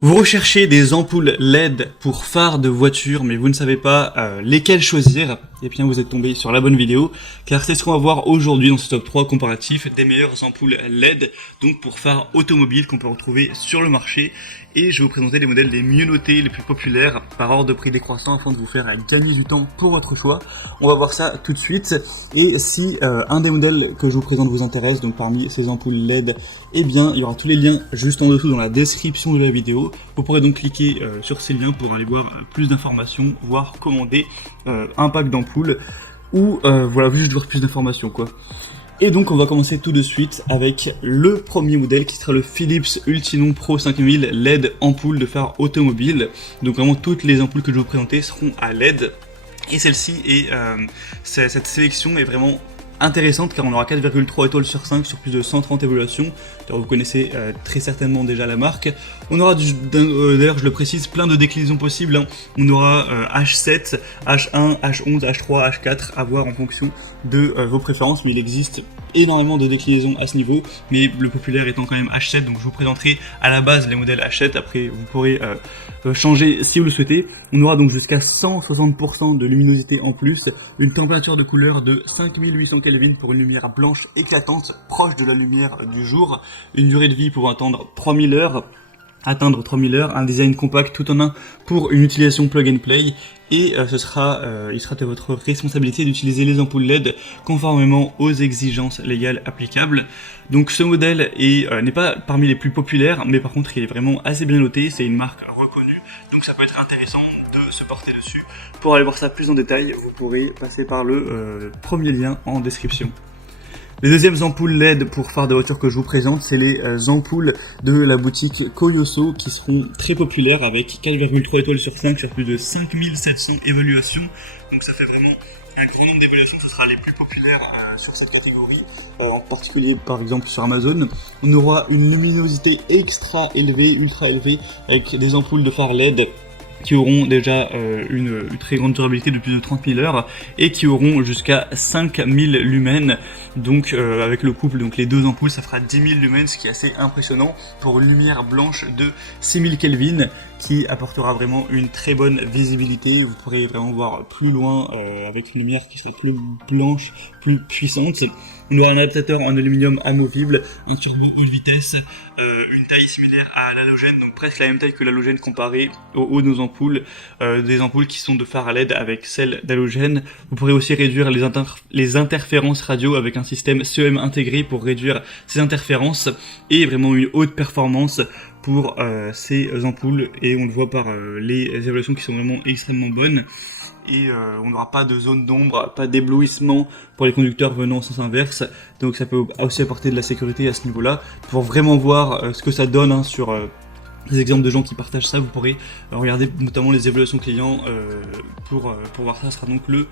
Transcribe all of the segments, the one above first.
Vous recherchez des ampoules LED pour phare de voiture, mais vous ne savez pas lesquelles choisir, et bien vous êtes tombé sur la bonne vidéo, car c'est ce qu'on va voir aujourd'hui dans ce top 3 comparatif des meilleures ampoules LED, donc pour phare automobile qu'on peut retrouver sur le marché, et je vais vous présenter les modèles les mieux notés, les plus populaires, par ordre de prix décroissant, afin de vous faire gagner du temps pour votre choix. On va voir ça tout de suite, et si un des modèles que je vous présente vous intéresse, donc parmi ces ampoules LED, eh bien il y aura tous les liens juste en dessous dans la description de la vidéo. Vous pourrez donc cliquer sur ces liens pour aller voir plus d'informations, voire commander un pack d'ampoules, ou voilà, juste voir plus d'informations quoi. Et donc on va commencer tout de suite avec le premier modèle qui sera le Philips Ultinon Pro 5000 LED ampoule de phare automobile. Donc vraiment toutes les ampoules que je vais vous présenter seront à LED. Et celle-ci est, cette sélection est vraiment intéressante car on aura 4,3 étoiles sur 5 sur plus de 130 évaluations. Vous connaissez très certainement déjà la marque. On aura d'ailleurs, je le précise, plein de déclinaisons possibles, hein. On aura H7, H1, H11, H3, H4 à voir en fonction de vos préférences, mais il existe énormément de déclinaisons à ce niveau, mais le populaire étant quand même H7, donc je vous présenterai à la base les modèles H7, après vous pourrez changer si vous le souhaitez. On aura donc jusqu'à 160% de luminosité en plus, une température de couleur de 5800 Kelvin pour une lumière blanche éclatante, proche de la lumière du jour, une durée de vie pouvant atteindre 3000 heures, un design compact tout en un pour une utilisation plug and play, et il sera de votre responsabilité d'utiliser les ampoules LED conformément aux exigences légales applicables. Donc ce modèle n'est pas parmi les plus populaires, mais par contre il est vraiment assez bien noté, c'est une marque reconnue, donc ça peut être intéressant de se porter dessus. Pour aller voir ça plus en détail, vous pourrez passer par le premier lien en description. Les deuxièmes ampoules LED pour phare de voiture que je vous présente, c'est les ampoules de la boutique Koyoso qui seront très populaires avec 4,3 étoiles sur 5 sur plus de 5700 évaluations. Donc ça fait vraiment un grand nombre d'évaluations, ce sera les plus populaires sur cette catégorie, en particulier par exemple sur Amazon. On aura une luminosité extra élevée, ultra élevée, avec des ampoules de phare LED qui auront déjà une très grande durabilité de plus de 30 000 heures et qui auront jusqu'à 5000 lumens, donc avec le couple, donc les deux ampoules, ça fera 10 000 lumens, ce qui est assez impressionnant pour une lumière blanche de 6000 Kelvin qui apportera vraiment une très bonne visibilité. Vous pourrez vraiment voir plus loin avec une lumière qui sera plus blanche, plus puissante. On aura un adaptateur en aluminium amovible, un turbo haute vitesse, une taille similaire à l'halogène, donc presque la même taille que l'halogène comparé au haut de nos ampoules, des ampoules qui sont de phare à LED avec celles d'halogène. Vous pourrez aussi réduire les interférences radio avec un système CEM intégré pour réduire ces interférences, et vraiment une haute performance pour ces ampoules, et on le voit par les évaluations qui sont vraiment extrêmement bonnes. Et on n'aura pas de zone d'ombre, pas d'éblouissement pour les conducteurs venant en sens inverse, donc ça peut aussi apporter de la sécurité à ce niveau-là. Pour vraiment voir ce que ça donne hein, sur les exemples de gens qui partagent ça, vous pourrez regarder notamment les évaluations clients pour voir ça. Ce sera donc le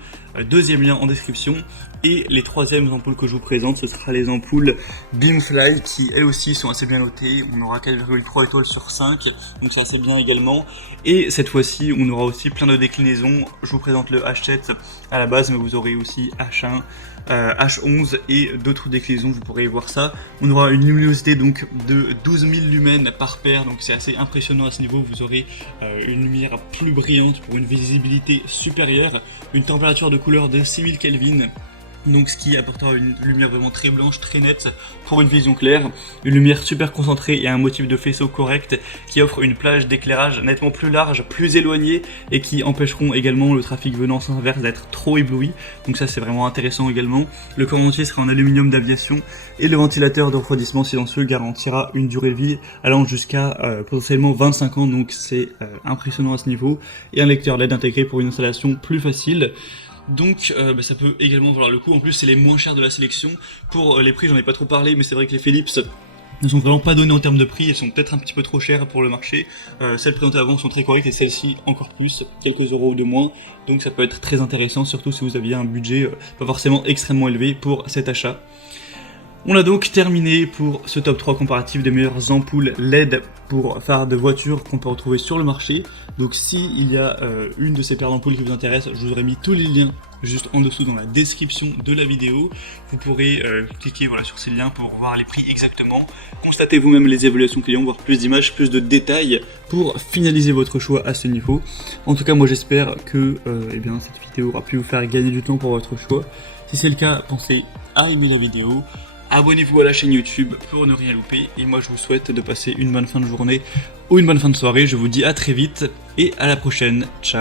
deuxième lien en description. Et les troisièmes ampoules que je vous présente, ce sera les ampoules Beamfly qui elles aussi sont assez bien notées. On aura 4,3 étoiles sur 5, donc c'est assez bien également. Et cette fois-ci, on aura aussi plein de déclinaisons. Je vous présente le H7 à la base, mais vous aurez aussi H1, H11 et d'autres déclinaisons, vous pourrez voir ça. On aura une luminosité donc de 12 000 lumens par paire, donc c'est assez impressionnant à ce niveau. Vous aurez une lumière plus brillante pour une visibilité supérieure, une température de couleur de 6000 Kelvin, donc ce qui apportera une lumière vraiment très blanche, très nette pour une vision claire, une lumière super concentrée et un motif de faisceau correct qui offre une plage d'éclairage nettement plus large, plus éloignée, et qui empêcheront également le trafic venant en sens inverse d'être trop ébloui, donc ça c'est vraiment intéressant également. Le corps entier sera en aluminium d'aviation et le ventilateur de refroidissement silencieux garantira une durée de vie allant jusqu'à potentiellement 25 ans, donc c'est impressionnant à ce niveau, et un lecteur LED intégré pour une installation plus facile. Donc ça peut également valoir le coup. En plus c'est les moins chers de la sélection. Pour les prix j'en ai pas trop parlé, mais c'est vrai que les Philips ne sont vraiment pas données en termes de prix, elles sont peut-être un petit peu trop chères pour le marché. Celles présentées avant sont très correctes et celles-ci encore plus, quelques euros de moins, donc ça peut être très intéressant, surtout si vous aviez un budget pas forcément extrêmement élevé pour cet achat. On a donc terminé pour ce top 3 comparatif des meilleures ampoules LED pour phare de voiture qu'on peut retrouver sur le marché. Donc s'il y a une de ces paires d'ampoules qui vous intéresse, je vous aurais mis tous les liens juste en dessous dans la description de la vidéo. Vous pourrez cliquer sur ces liens pour voir les prix exactement, constatez vous-même les évaluations clients, voir plus d'images, plus de détails pour finaliser votre choix à ce niveau. En tout cas, moi j'espère que cette vidéo aura pu vous faire gagner du temps pour votre choix. Si c'est le cas, pensez à aimer la vidéo. Abonnez-vous à la chaîne YouTube pour ne rien louper et moi je vous souhaite de passer une bonne fin de journée ou une bonne fin de soirée. Je vous dis à très vite et à la prochaine. Ciao.